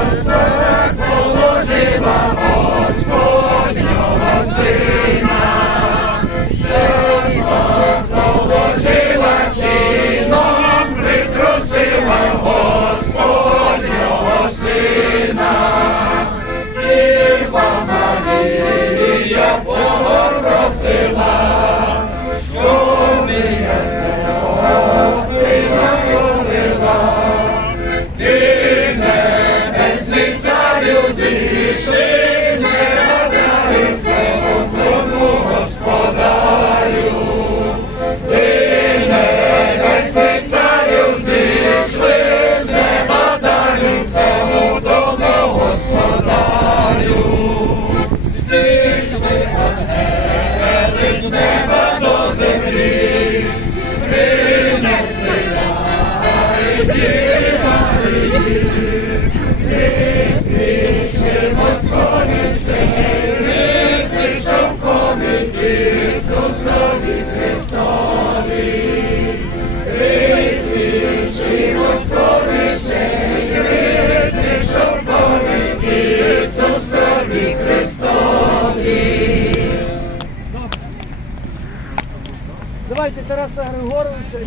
Sallallahu It's Давайте Тараса Григоровича